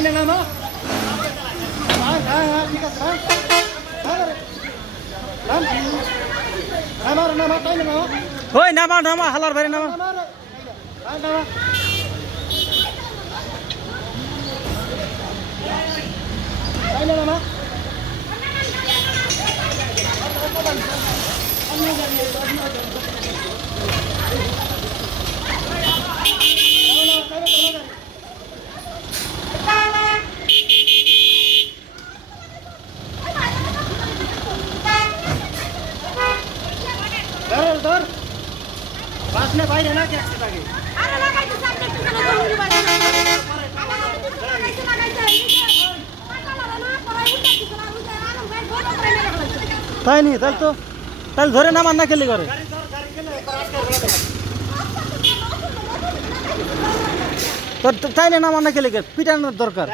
তাই না হ্যাঁ ঠিক আছে না ওই নামা নামা হালার বাইরে নামা। নামা না পড়াই উঠে কিছু না করে তাই নি তাহলে তো তাহলে ধরে নামান না খেলি করে। তোর তাই না নামান না খেলি করে পিটানোর দরকার।